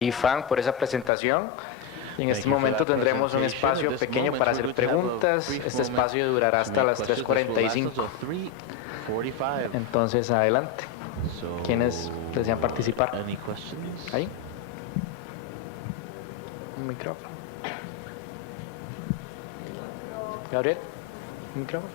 y Fan por esa presentación. Y en este momento tendremos un espacio pequeño para hacer preguntas. Este espacio durará hasta las 3:45. Entonces, adelante. ¿Quiénes desean participar? Ahí. Un micrófono. Gabriel, un micrófono.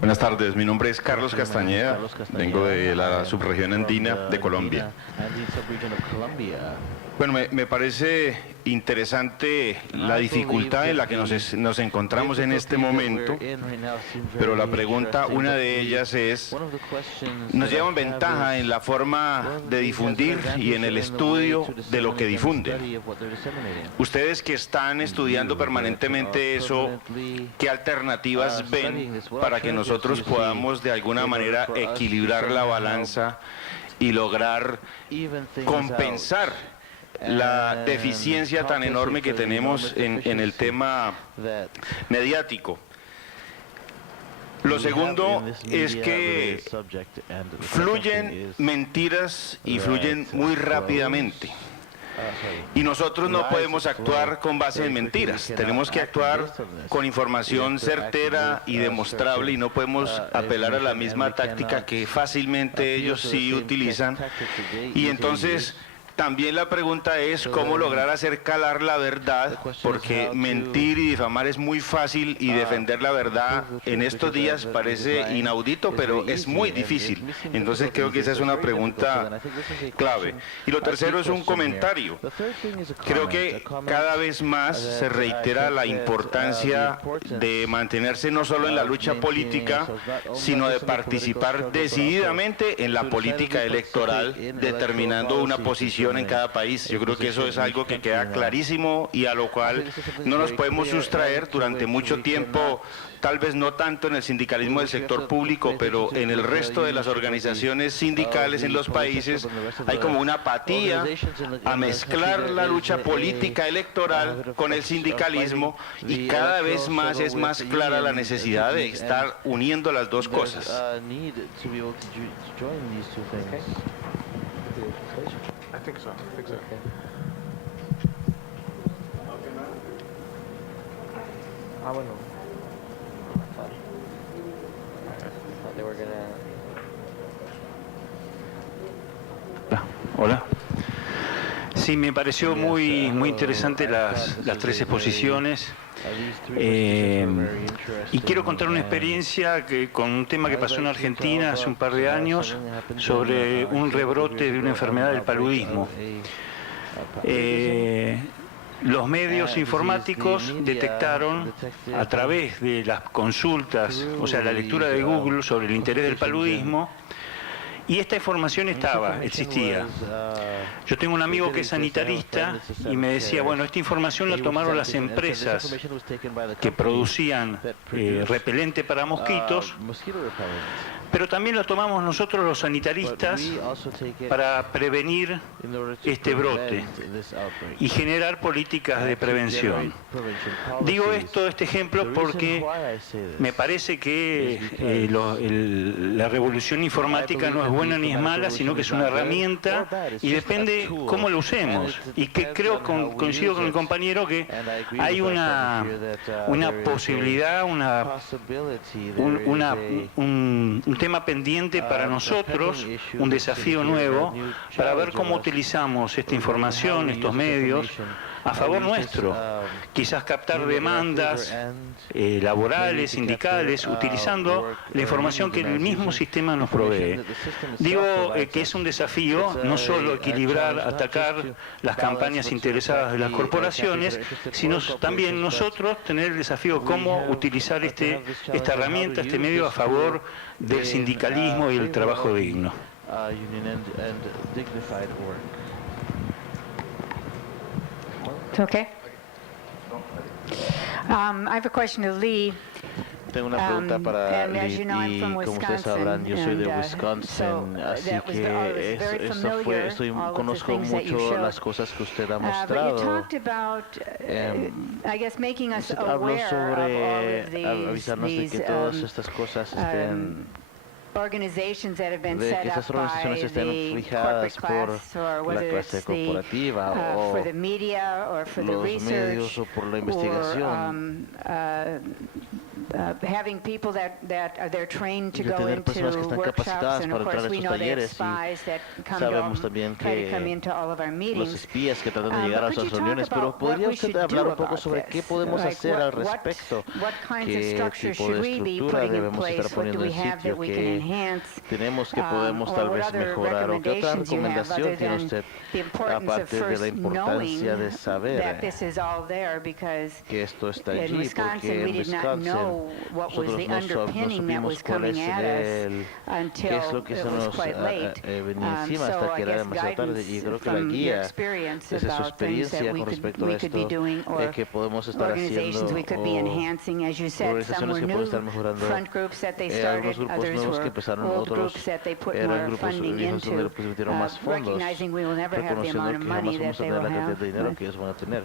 Buenas tardes, mi nombre es Carlos Castañeda, vengo de la subregión andina de Colombia. Bueno, me parece interesante la dificultad en la que nos encontramos en este momento, pero la pregunta, una de ellas es, nos llevan ventaja en la forma de difundir y en el estudio de lo que difunden. Ustedes que están estudiando permanentemente eso, ¿qué alternativas ven para que nosotros podamos de alguna manera equilibrar la balanza y lograr compensar la deficiencia tan enorme que tenemos en el tema mediático? Lo segundo es que fluyen mentiras y fluyen muy rápidamente. Y nosotros no podemos actuar con base en mentiras, tenemos que actuar con información certera y demostrable, y no podemos apelar a la misma táctica que fácilmente ellos sí utilizan. Y entonces también la pregunta es cómo lograr hacer calar la verdad, porque mentir y difamar es muy fácil y defender la verdad en estos días parece inaudito, pero es muy difícil. Entonces creo que esa es una pregunta clave. Y lo tercero es un comentario. Creo que cada vez más se reitera la importancia de mantenerse no solo en la lucha política, sino de participar decididamente en la política electoral, determinando una posición en cada país. Yo creo que eso es algo que queda clarísimo y a lo cual no nos podemos sustraer durante mucho tiempo, tal vez no tanto en el sindicalismo del sector público, pero en el resto de las organizaciones sindicales en los países hay como una apatía a mezclar la lucha política electoral con el sindicalismo, y cada vez más es más clara la necesidad de estar uniendo las dos cosas. I think so. Okay. Ah, bueno. They were Hola. Sí, me pareció muy interesante las tres exposiciones. Y quiero contar una experiencia con un tema que pasó en Argentina hace un par de años sobre un rebrote de una enfermedad del paludismo. Los medios informáticos detectaron a través de las consultas, o sea, la lectura de Google sobre el interés del paludismo, y esta información existía. Yo tengo un amigo que es sanitarista y me decía, bueno, esta información la tomaron las empresas que producían repelente para mosquitos, pero también la tomamos nosotros los sanitaristas para prevenir este brote y generar políticas de prevención. Digo este ejemplo, porque me parece que la revolución informática no es buena ni es mala, sino que es una herramienta y depende cómo lo usemos. Y que creo, coincido con el compañero, que hay una posibilidad, un tema pendiente para nosotros, un desafío nuevo, para ver cómo utilizamos esta información, estos medios, a favor nuestro. Quizás captar demandas laborales, sindicales, utilizando la información que el mismo sistema nos provee. Digo que es un desafío no solo equilibrar, atacar las campañas interesadas de las corporaciones, sino también nosotros tener el desafío de cómo utilizar esta herramienta, este medio a favor del sindicalismo y el trabajo digno. Okay. I have a question to Lee. tengo una pregunta para Lid, y como ustedes sabrán, yo soy de Wisconsin, así que conozco mucho las cosas que usted ha mostrado. Usted habló sobre avisarnos de que todas estas cosas estén de que estas organizaciones estén fijadas por la clase corporativa o los medios o por la investigación. Having people that they're trained to De go tener into personas que están workshops, capacitadas and para of entrar course a we estos know they have talleres, y spies that sabemos también try to come que into all of our los meetings. espías que tratan de llegar a But could nuestras you reuniones, talk pero about ¿podría what we usted should hablar do un poco about sobre this? qué podemos Like hacer al what respecto? kinds of ¿Qué structure tipo should de we be estructura putting in debemos estar place? What do poniendo we en have sitio? that we can ¿Qué enhance? tenemos que podemos tal Or vez what other mejorar? ¿O qué otra recommendations you have recomendación other tiene than usted, the importance of aparte de la first importancia knowing de that saber this is all there? Because que esto está in allí? Wisconsin Porque we en did not Wisconsin know what was nosotros the no underpinning that supimos was cuál coming es at us qué es until lo que it se was nos quite late. venía encima So hasta que I era guess demasiado tarde, y guidance creo que la from your guía experience desde su about things that experiencia con respecto a we could be esto doing, or que podemos estar organizations haciendo, we could be o enhancing. As you said, some organizaciones were que pueden new estar mejorando, front groups that they algunos started, grupos others nuevos que were empezaron, old otros groups that they put eran more grupos funding viejos donde into, le pusieron más fondos, recognizing we will never have the amount reconociendo of que money jamás that vamos a they will tener la cantidad have. de dinero que ellos van a tener.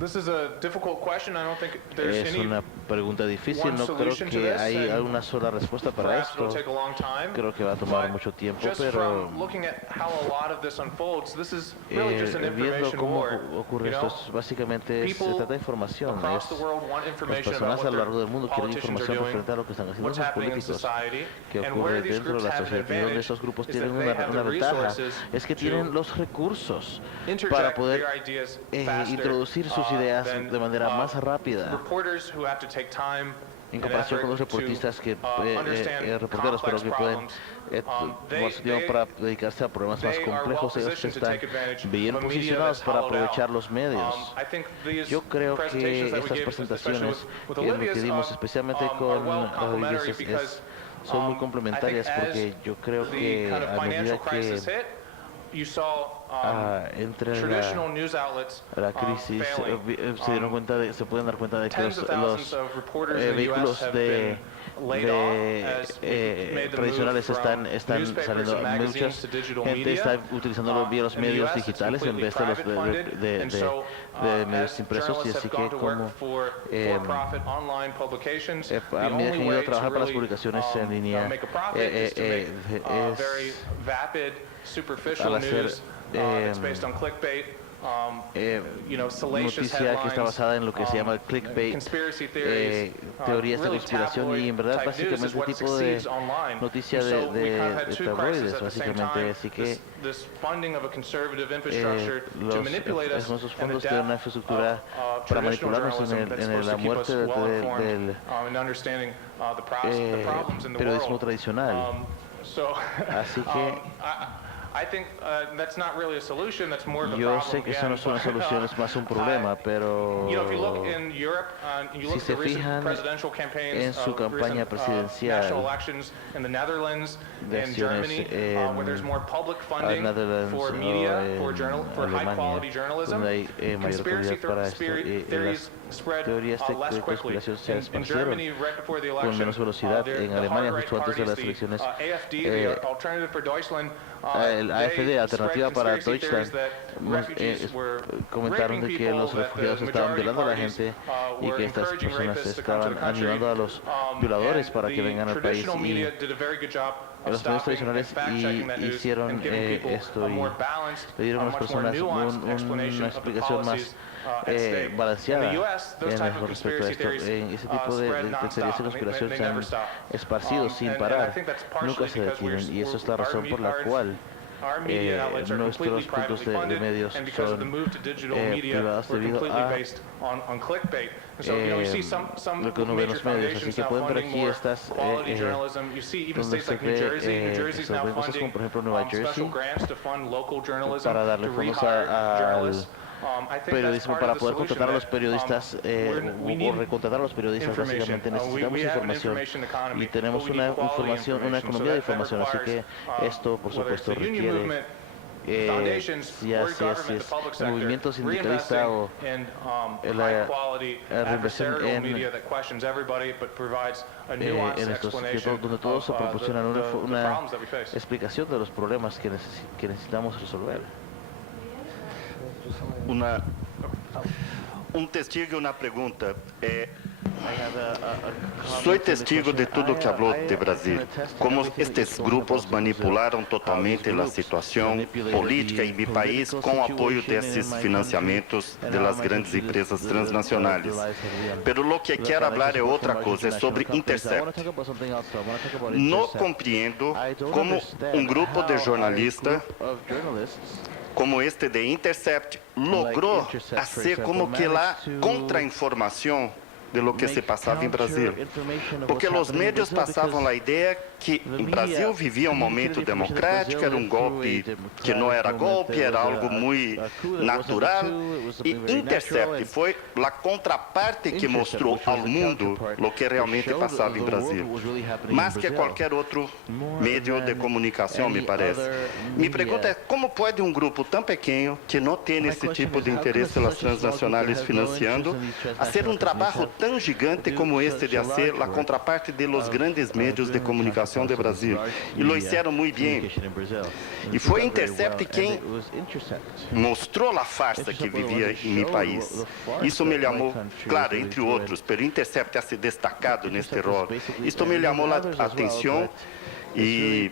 This is a difficult question. I don't think there's Es any una pregunta difícil, one no creo solution to que this, hay and una sola respuesta para perhaps esto. it'll take a long time. Creo que va a tomar But mucho tiempo, just pero from looking at how a lot of this unfolds, this is really just an viendo information cómo war. ocurre You esto, know, básicamente se people trata de información. across the world want Las information about personas a what lo their largo del mundo quieren politicians are información doing, referente a lo que están haciendo what's los happening in políticos, society, que and ocurre where these dentro de groups la have an sociedad, y donde advantage estos grupos is tienen that they have una the ventaja, resources es que to tienen los recursos para interject poder their ideas faster introducir sus ideas than, de manera más rápida, reporters who have to take time en comparación con los reportistas reporteros, pero que pueden tomar su tiempo para dedicarse a problemas más complejos. Ellos están bien posicionados para aprovechar los medios. Yo creo que estas presentaciones que dimos, especialmente con Rodríguez, son muy complementarias, porque yo creo que a medida que entre la crisis se pueden dar cuenta de que los vehículos tradicionales están saliendo. Mucha gente está utilizando los medios digitales en vez de medios impresos, y así que como a medida que han ido a trabajar para las publicaciones en línea, al hacer noticia que está basada en lo que se llama el clickbait, teorías de conspiración, y en verdad básicamente este tipo de noticia de tabloides, básicamente. Así que esos fondos de una infraestructura para manipularnos en la muerte del periodismo tradicional. Así que yo sé que eso no es una solución, es más un problema, pero si se fijan en su campaña presidencial de acciones en Netherlands o en Alemania, donde hay mayor calidad para esto, las teorías de conspiración se esparcieron con menos velocidad en Alemania justo antes de las elecciones. El AfD, Alternativa para Deutschland, comentaron de que los refugiados estaban violando a la gente y que estas personas estaban animando a los violadores para que vengan al país, y los medios tradicionales hicieron esto y le dieron a las personas una explicación más balanceada con respecto a esto. Ese tipo de teorías de conspiración se han esparcido sin parar, nunca se detienen, y eso es la razón por la cual nuestros puntos de medios son privados debido a lo que uno ve en los medios. Así que pueden ver aquí estas donde se ve estas cosas como por ejemplo Nueva Jersey, para darle fondos al periodismo, para poder contratar a los periodistas o recontratar a los periodistas. Básicamente necesitamos información, y tenemos una economía de información, así que esto por supuesto requiere si así es el movimiento sindicalista o la reinversión en estos sitios donde todos se proporcionan una explicación de los problemas que necesitamos resolver. Testigo e uma pergunta. Sou testigo de tudo que falou de Brasil, como estes grupos manipularam totalmente a situação política em meu país com o apoio desses financiamentos das grandes empresas transnacionais. Pero lo que quero falar é outra coisa, é sobre Intercept. Não compreendo como grupo de jornalistas como este de Intercept logrou fazer como que a contra-informação de lo que se passava em Brasil. Porque os médios passavam a ideia que em Brasil vivia um momento democrático, era um golpe que não era golpe, era algo muito natural. E Intercept foi a contraparte que mostrou ao mundo o que realmente passava em Brasil. Mais que qualquer outro meio de comunicação, me parece. Minha pergunta é, como pode um grupo tão pequeno, que não tem esse tipo de interesse das transnacionais financiando, a ser um trabalho tão gigante como este de ser a contraparte de los grandes medios de comunicação de Brasil? E lo hicieron muito bem. E foi Intercept quem mostrou a farsa que vivia em meu país. Isso me chamou, claro, entre outros, pero Intercept a se destacado neste rol. Isto me chamou a atenção e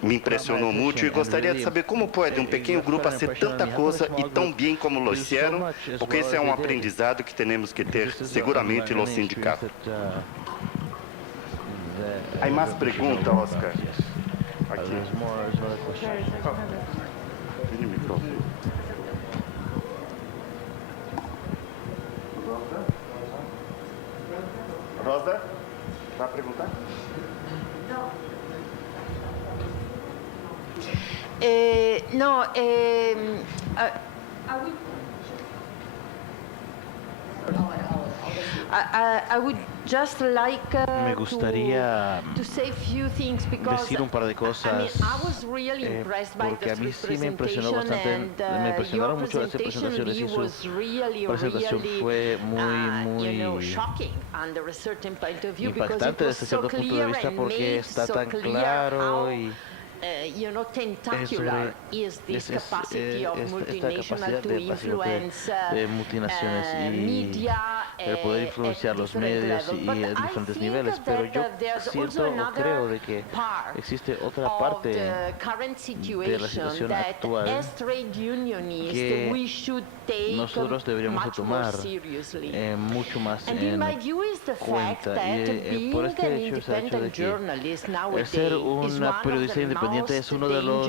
me impressionou muito e gostaria de saber como pode um pequeno grupo fazer tanta coisa e tão bem como lo fizeram, porque esse é um aprendizado que temos que ter seguramente nos sindicatos. Há mais perguntas, Oscar? Aqui. Rosa, vai perguntar? No, I would just like Me gustaría to say a few things because decir un par de cosas, I was really impressed by porque a this mí sí me impresionó presentation bastante, and me impresionaron your mucho las presentation presentaciones y really su was really presentación fue you know, muy shocking under a certain point of view because it impactante was desde so cierto punto de clear vista and porque made está so tan clear claro how y you know, tentacular is this capacity of esta multinational capacidad to de influence multinaciones y media, el poder influenciar los medios y a diferentes niveles, pero yo siento o creo de que existe otra parte de la situación actual que nosotros deberíamos de tomar mucho más en cuenta y por este hecho es el hecho de que el ser una periodista independiente es uno de una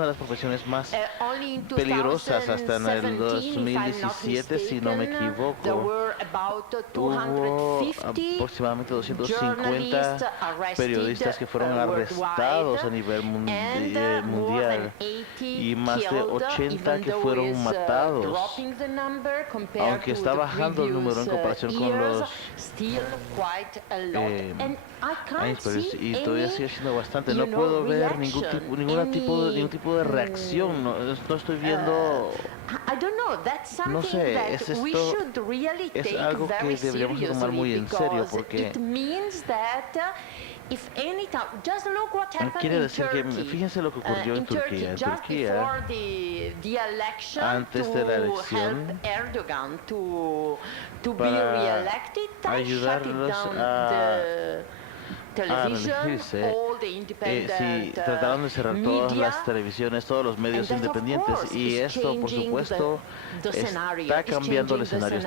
de las profesiones más peligrosas hasta en el 2017, si no me equivoco. Hubo aproximadamente 250 periodistas que fueron arrestados a nivel mundial y más de 80 que fueron matados. Aunque está bajando el número en comparación con los y todavía sigue siendo bastante. No puedo ver ningún tipo de reacción. No estoy viendo. No sé, es algo que deberíamos tomar muy en serio porque quiere decir que fíjense lo que ocurrió en Turquía. En Turquía, antes de la elección, para ayudarlos a elegirse, sí, trataron de cerrar todas las televisiones, todos los medios independientes y esto, por supuesto, está cambiando el escenario,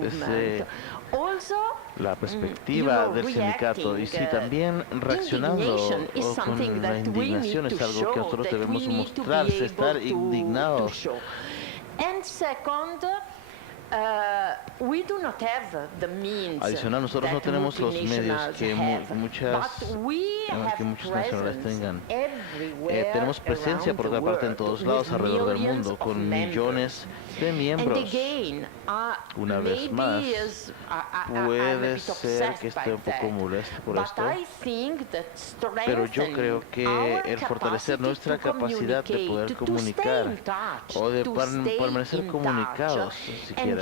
desde la perspectiva del sindicato y sí, también reaccionando con la indignación es algo que nosotros debemos mostrarse, estar indignados. Adicional, nosotros no tenemos los medios que muchos nacionales tengan. Tenemos presencia, por otra parte, en todos lados alrededor del mundo, con millones de miembros. Una vez más, puede ser que esté un poco molesto por esto, pero yo creo que el fortalecer nuestra capacidad de poder comunicar o de permanecer comunicados siquiera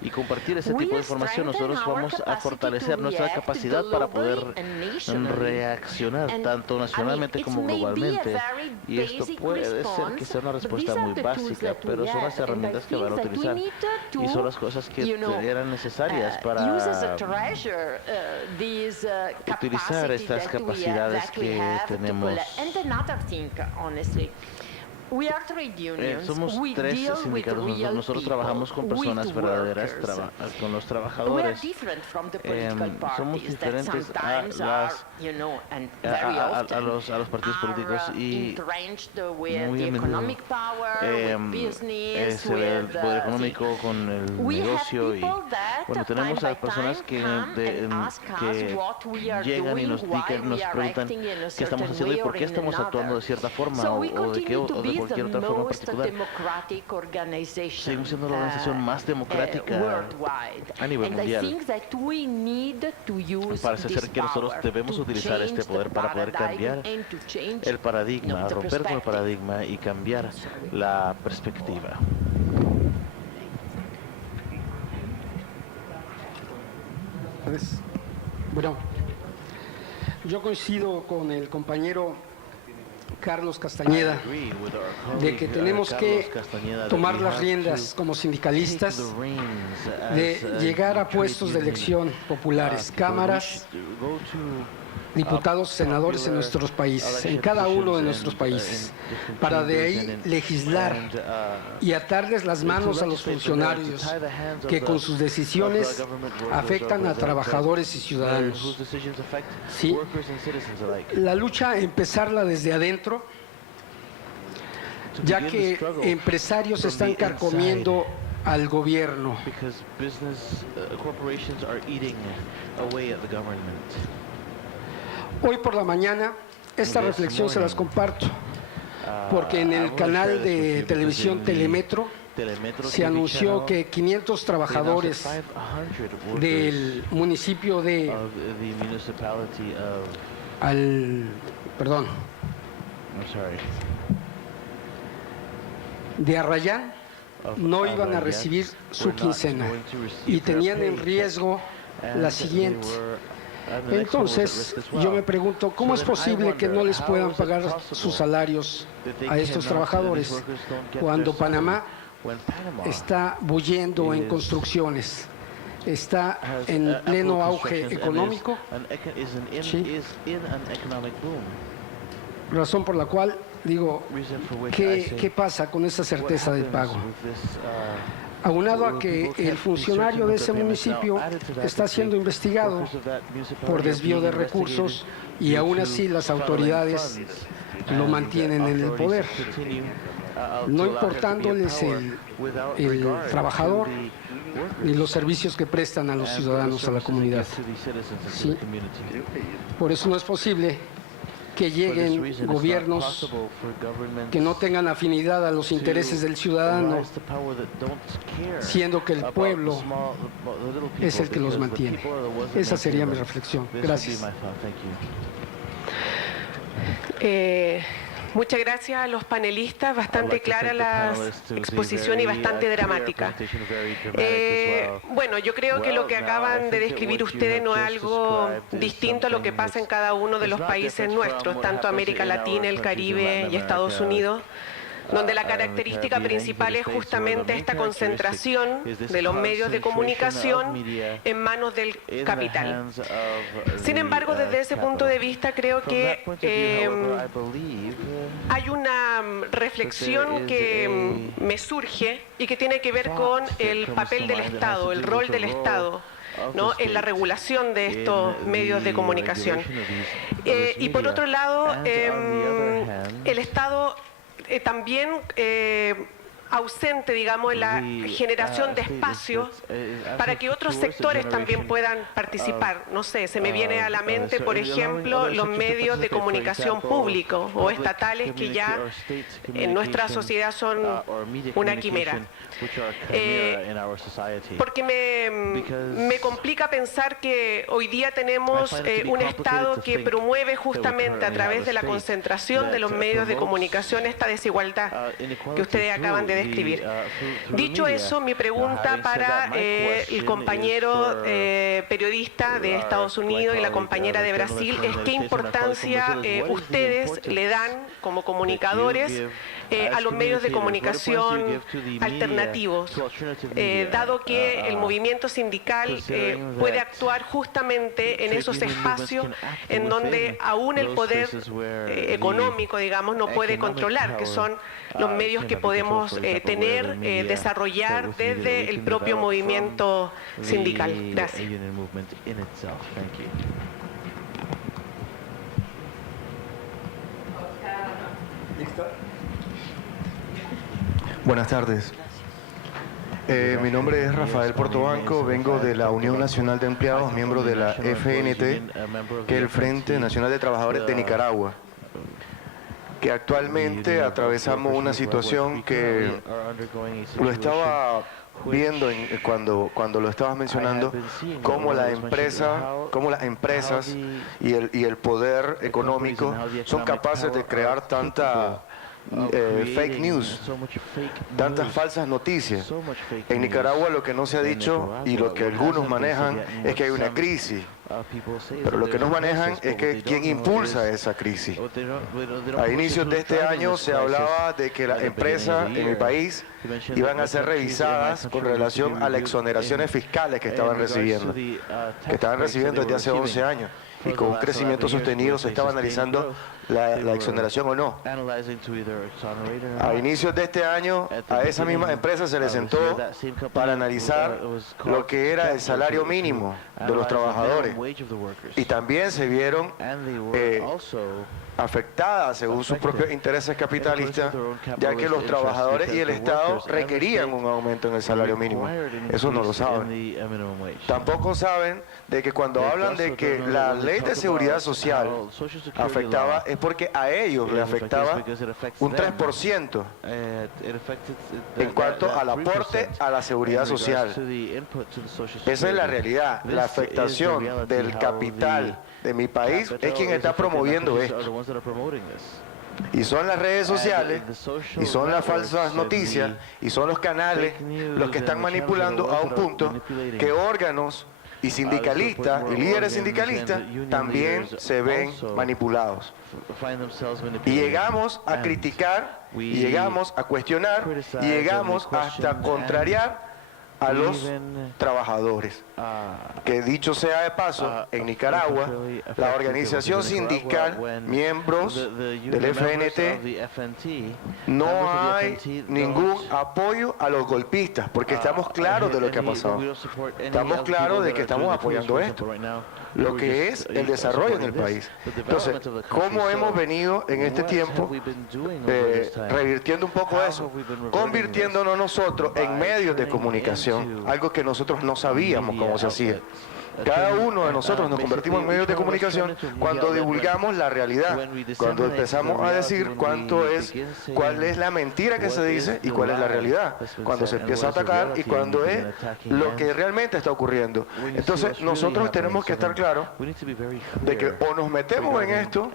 y compartir ese tipo de información, nosotros vamos a fortalecer nuestra capacidad para poder reaccionar tanto nacionalmente como globalmente, y esto puede ser que sea una respuesta muy básica, pero son las herramientas que van a utilizar y son las cosas que eran necesarias para utilizar estas capacidades que tenemos. Somos tres sindicatos. Nosotros trabajamos con personas verdaderas, con los trabajadores. Somos diferentes a los partidos políticos y muy a menudo es el poder económico con el negocio. Y bueno, tenemos a las personas que llegan y nos preguntan qué estamos haciendo y por qué estamos actuando de cierta forma o de cualquier otra forma particular. Seguimos siendo la organización más democrática a nivel mundial. Parece ser que nosotros debemos utilizar este poder para poder cambiar el paradigma, romper con el paradigma y cambiar la perspectiva. Bueno, yo coincido con el compañero Carlos Castañeda de que tenemos que tomar las riendas como sindicalistas de llegar a puestos de elección populares, cámaras, diputados, senadores en nuestros países, en cada uno de nuestros países, para de ahí legislar y atarles las manos a los funcionarios que con sus decisiones afectan a trabajadores y ciudadanos. ¿Sí? La lucha, empezarla desde adentro, ya que empresarios están carcomiendo al gobierno. Hoy por la mañana, esta reflexión se las comparto, porque en el canal de televisión Telemetro se anunció que 500 trabajadores del municipio de de Arrayán no iban a recibir su quincena y tenían en riesgo la siguiente. Entonces, yo me pregunto, ¿cómo es posible que no les puedan pagar sus salarios a estos trabajadores cuando Panamá está bullendo en construcciones, está en pleno auge económico? ¿Sí? Razón por la cual digo, ¿qué pasa con esa certeza del pago? Aunado a que el funcionario de ese municipio está siendo investigado por desvío de recursos y aún así las autoridades lo mantienen en el poder, no importándoles el trabajador ni los servicios que prestan a los ciudadanos, a la comunidad. ¿Sí? Por eso no es posible que lleguen gobiernos que no tengan afinidad a los intereses del ciudadano, siendo que el pueblo es el que los mantiene. Esa sería mi reflexión. Gracias. Muchas gracias a los panelistas, bastante clara la exposición y bastante dramática. Bueno, yo creo que lo que acaban de describir ustedes no es algo distinto a lo que pasa en cada uno de los países nuestros, tanto América Latina, el Caribe y Estados Unidos, donde la característica principal es justamente esta concentración de los medios de comunicación en manos del capital. Sin embargo, desde ese punto de vista, creo que hay una reflexión que me surge y que tiene que ver con el papel del Estado, el rol del Estado, ¿no?, en la regulación de estos medios de comunicación. Y por otro lado, el Estado también ausente, digamos, la generación de espacio para que otros sectores también puedan participar. No sé, se me viene a la mente, por ejemplo, los medios de comunicación públicos o estatales que ya en nuestra sociedad son una quimera. Porque me complica pensar que hoy día tenemos un Estado que promueve justamente a través de la concentración de los medios de comunicación esta desigualdad que ustedes acaban de describir. Dicho eso, mi pregunta para el compañero periodista de Estados Unidos y la compañera de Brasil es qué importancia ustedes le dan como comunicadores a los medios de comunicación alternativos, dado que el movimiento sindical puede actuar justamente en esos espacios en donde aún el poder económico, digamos, no puede controlar, que son los medios que podemos tener, desarrollar desde el propio movimiento sindical. Gracias. Buenas tardes. Mi nombre es Rafael Portobanco, vengo de la Unión Nacional de Empleados, miembro de la FNT, que es el Frente Nacional de Trabajadores de Nicaragua, que actualmente atravesamos una situación que lo estaba viendo cuando lo estabas mencionando, cómo las empresas y el poder económico son capaces de crear tanta fake news, tantas falsas noticias. En Nicaragua lo que no se ha dicho y lo que algunos manejan es que hay una crisis, pero lo que no manejan es que quién impulsa esa crisis. A inicios de este año se hablaba de que las empresas en el país iban a ser revisadas con relación a las exoneraciones fiscales que estaban recibiendo desde hace 11 años. Y con un crecimiento sostenido se estaba analizando la exoneración o no. A inicios de este año, a esa misma empresa se le sentó para analizar lo que era el salario mínimo de los trabajadores. Y también se vieron afectadas según sus propios intereses capitalistas, ya que los trabajadores y el Estado requerían un aumento en el salario mínimo. Eso no lo saben. Tampoco saben de que cuando hablan de que la ley de seguridad social afectaba, es porque a ellos le afectaba un 3% en cuanto al aporte a la seguridad social. Esa es la realidad. La afectación del capital de mi país es quien está promoviendo esto. Y son las redes sociales, y son las falsas noticias, y son los canales los que están manipulando a un punto que órganos y sindicalistas y líderes sindicalistas también se ven manipulados. Y llegamos a criticar, y llegamos a cuestionar, y llegamos hasta contrariar a los trabajadores. Que dicho sea de paso, en Nicaragua, la organización sindical, miembros del FNT, no hay ningún apoyo a los golpistas, porque estamos claros de lo que ha pasado. Estamos claros de que estamos apoyando esto, lo que es el desarrollo en el país. Entonces, ¿cómo hemos venido en este tiempo revirtiendo un poco eso? Convirtiéndonos nosotros en medios de comunicación, algo que nosotros no sabíamos cómo se hacía. Cada uno de nosotros nos convertimos en medios de comunicación cuando divulgamos la realidad, cuando empezamos a decir cuál es la mentira que se dice y cuál es la realidad, cuando se empieza a atacar y cuando es lo que realmente está ocurriendo. Entonces nosotros tenemos que estar claros de que o nos metemos en esto,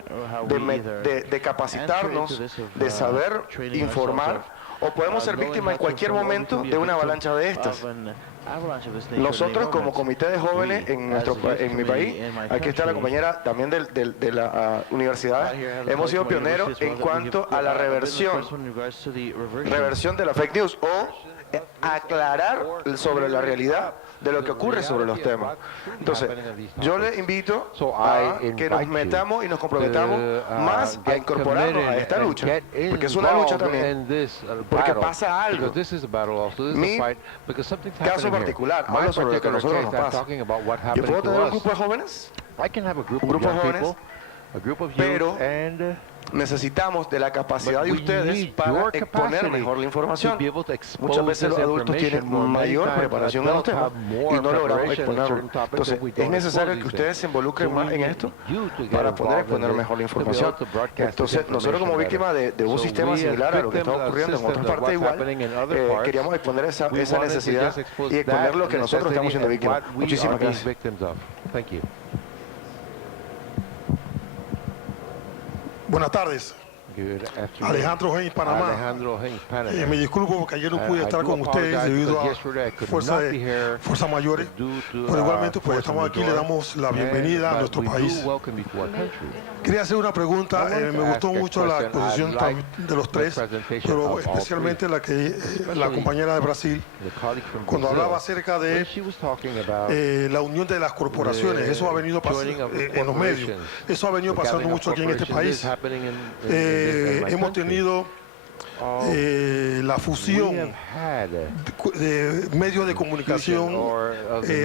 de capacitarnos, de saber informar, o podemos ser víctimas en cualquier momento de una avalancha de estas. Nosotros como comité de jóvenes en mi país, aquí está la compañera también de la universidad, hemos sido pioneros en cuanto a la reversión de la fake news o aclarar sobre la realidad de lo que ocurre sobre los temas. Entonces, yo les invito a que nos metamos y nos comprometamos más a incorporarnos a esta lucha, porque es una lucha también, porque pasa algo. Mi caso particular, hablo sobre lo que a nosotros nos pasa. Yo puedo tener un grupo de jóvenes, pero necesitamos de la capacidad de ustedes para exponer mejor la información. Muchas veces los adultos tienen mayor preparación en los temas y no logramos exponerlo. Entonces, es necesario que ustedes se involucren más en esto para poder exponer mejor la información. Entonces, nosotros como víctimas de un sistema similar a lo que está ocurriendo en otras partes igual, queríamos exponer esa necesidad y exponer lo que nosotros estamos siendo víctimas. Muchísimas gracias. Buenas tardes. Alejandro Haynes, Panamá. Me disculpo porque ayer no pude estar con ustedes debido a fuerzas mayores, pero igualmente pues estamos aquí, le damos la bienvenida a nuestro país. Quería hacer una pregunta, me gustó mucho la exposición de los tres, pero especialmente la compañera de Brasil, cuando hablaba acerca de la unión de las corporaciones. Eso ha venido pasando en los medios, eso ha venido pasando mucho aquí en este país. Hemos tenido la fusión de medios de comunicación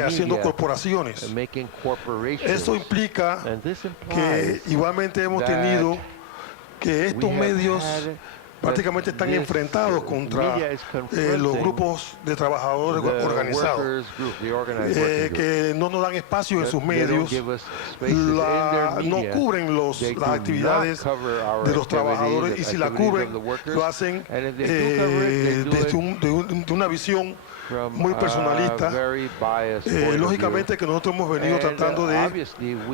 haciendo corporaciones. Eso implica que igualmente hemos tenido que estos medios prácticamente están enfrentados contra los grupos de trabajadores organizados, que no nos dan espacio en sus medios, no cubren las actividades de los trabajadores, y si la cubren, lo hacen desde una visión muy personalista. Lógicamente que nosotros hemos venido tratando de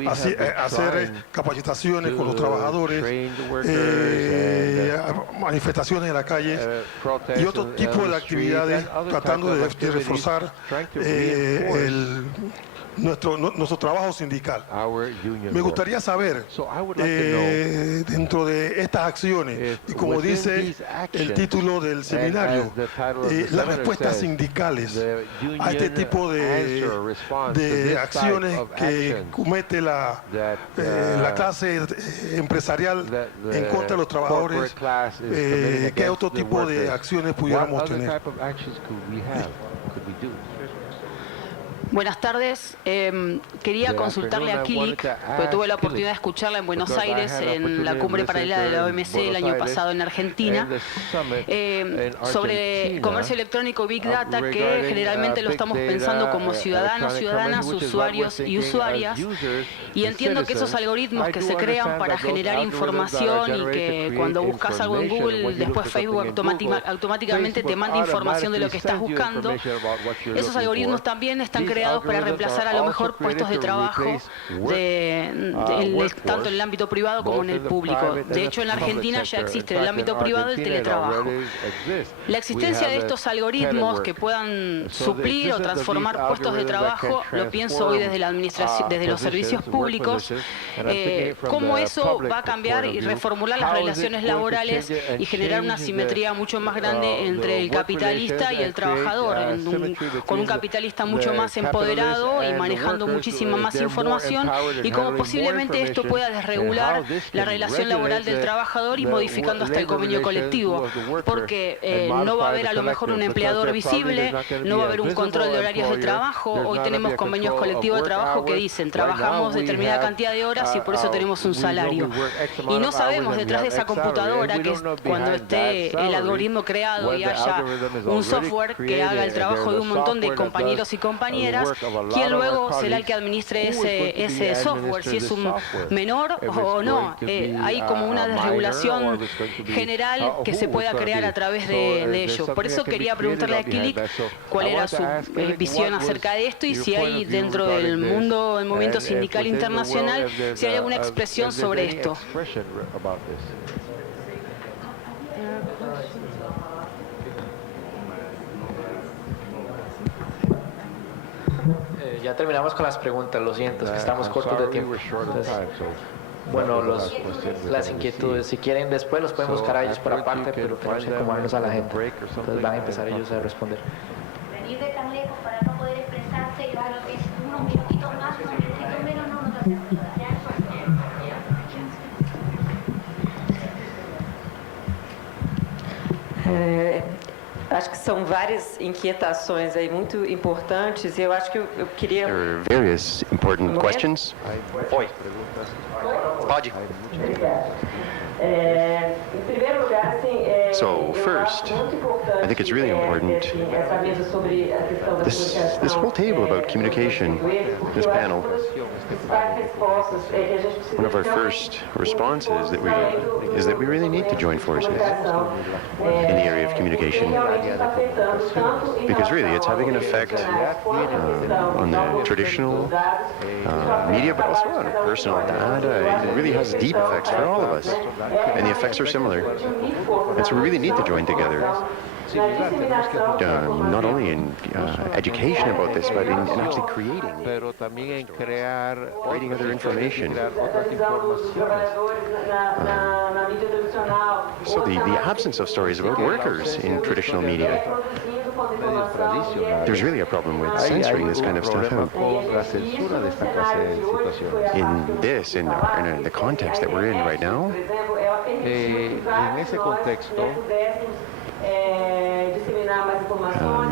hacer capacitaciones con los trabajadores, manifestaciones en la calle y otro tipo de actividades, tratando de reforzar nuestro trabajo sindical. Me gustaría saber, dentro de estas acciones, y como dice el título del seminario, las respuestas sindicales a este tipo de acciones que comete la clase empresarial en contra de los trabajadores, ¿qué otro tipo de acciones pudiéramos tener? Buenas tardes. Quería consultarle a Kilik, porque tuve la oportunidad de escucharla en Buenos Aires en la cumbre paralela de la OMC el año pasado en Argentina, sobre comercio electrónico Big Data, que generalmente lo estamos pensando como ciudadanos, ciudadanas, usuarios y usuarias, y entiendo que esos algoritmos que se crean para generar información y que cuando buscas algo en Google, después Facebook automáticamente te manda información de lo que estás buscando, esos algoritmos también están creados para reemplazar a lo mejor puestos de trabajo tanto en el ámbito privado como en el público. De hecho, en la Argentina ya existe en el ámbito privado el teletrabajo. La existencia de estos algoritmos que puedan suplir o transformar puestos de trabajo, lo pienso hoy desde la administración, desde los servicios públicos, cómo eso va a cambiar y reformular las relaciones laborales y generar una simetría mucho más grande entre el capitalista y el trabajador, con un capitalista mucho más empoderado y manejando muchísima más información, y cómo posiblemente esto pueda desregular la relación laboral del trabajador y modificando hasta el convenio colectivo, porque no va a haber a lo mejor un empleador visible, no va a haber un control de horarios de trabajo. Hoy tenemos convenios colectivos de trabajo que dicen trabajamos determinada cantidad de horas y por eso tenemos un salario, y no sabemos detrás de esa computadora, que es cuando esté el algoritmo creado y haya un software que haga el trabajo de un montón de compañeros y compañeras, quién luego será el que administre ese software, si es un menor o no. Hay como una desregulación general que se pueda crear a través de ello. Por eso quería preguntarle a Kilik cuál era su visión acerca de esto, y si hay dentro del movimiento sindical internacional, si hay alguna expresión sobre esto. Ya terminamos con las preguntas, lo siento, es que estamos cortos de tiempo. Entonces, bueno, las inquietudes, si quieren después los pueden buscar a ellos por aparte, pero tenemos que acomodarnos a la gente. Entonces van a empezar ellos a responder. Venir de tan lejos para no poder expresarse, yo creo que es unos minutitos más, unos minutitos menos, no nos hace mucho daño. Acho que são várias inquietações aí muito importantes, e eu acho que eu queria... There are various important questions. Oi. Pode. So first, I think it's really important, this whole table about communication, this panel, one of our first responses is that we really need to join forces in the area of communication, because really it's having an effect on the traditional media, but also on personal data. It really has deep effects for all of us, and the effects are similar. And so we really need to join together, not only in education about this, but in actually creating other information. So the absence of stories about workers in traditional media, there's really a problem with censoring this kind of stuff out. In this, in the context that we're in right now,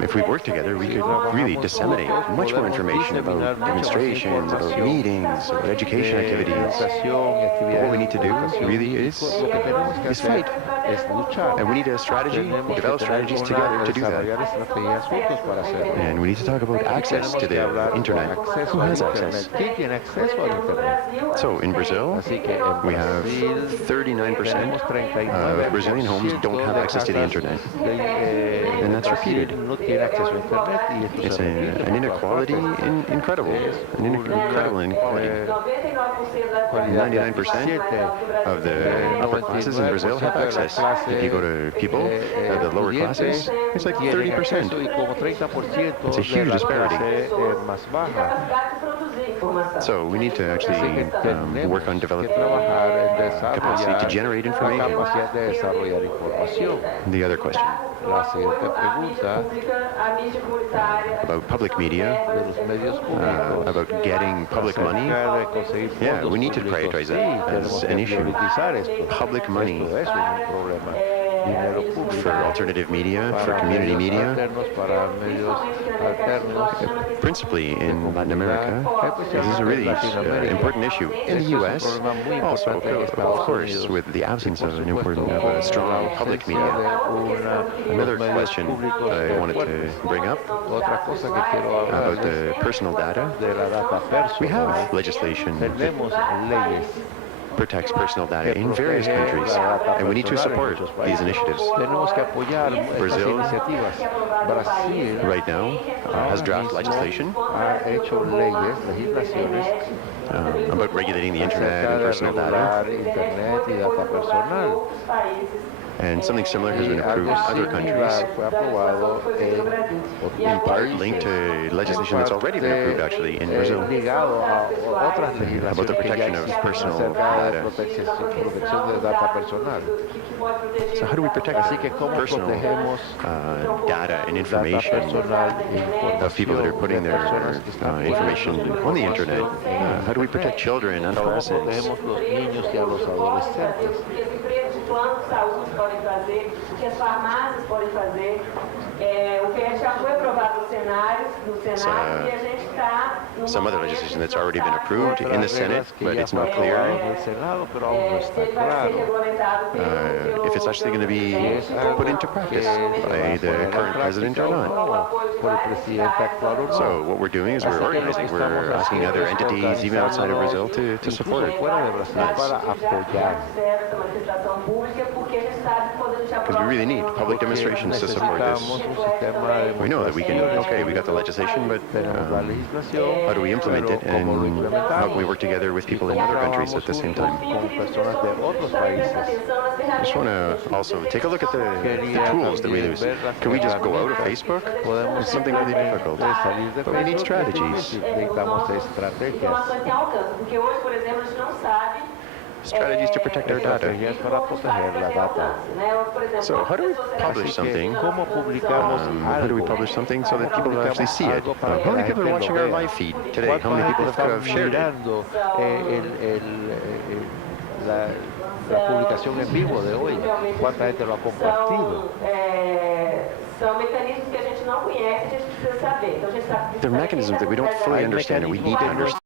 if we work together, we could really disseminate much more information about demonstrations, about meetings, about education activities. But what we need to do really is fight. And we need a strategy, develop strategies together to do that. And we need to talk about access to the internet. Who has access? So in Brazil, we have 39% of Brazilian homes don't have access to the internet. And that's repeated. It's an inequality incredible. An incredible inequality. 99% of the upper classes in Brazil have access. If you go to people of the lower classes, it's like 30%. It's a huge disparity. So we need to actually work on developing capacity to generate information. The other question about public media, about getting public money. Yeah, we need to prioritize that as an issue. Public money for alternative media, for community media, principally in Latin America. This is a really important issue. In the U.S., also, of course, with the absence of a strong public media. Another question I wanted to bring up about the personal data. We have legislation that protects personal data in various countries, and we need to support these initiatives. Brazil, right now, has draft legislation about regulating the internet and personal data. And something similar has been approved in other countries, in part linked to legislation that's already been approved actually in Brazil, about the protection of personal data. So how do we protect personal data and information of people that are putting their information on the internet? How do we protect children and adolescents? Planos de saúde podem fazer, o que as farmácias podem fazer, o que já foi aprovado no Senado e a gente está... Some other legislation that's already been approved in the Senate, but it's not clear if it's actually going to be put into practice by the current president or not. So what we're doing is we're organizing, we're asking other entities, even outside of Brazil, to support it. Because we really need public demonstrations to support this. We know that we can, okay, we got the legislation, but how do we implement it, and how can we work together with people in other countries at the same time? I just want to also take a look at the tools that we use. Can we just go out of Facebook? It's something really difficult, but we need strategies. Strategies to protect our data. So how do we publish something? How do we publish something so that people actually see it? How many people are watching our live feed today? How many people have shared it? La publicación en vivo de hoy, ¿cuánta gente lo ha compartido? São mecanismos que a gente não conhece, a gente precisa saber. Então a gente sabe. They're mechanisms that we don't fully understand and we need to understand.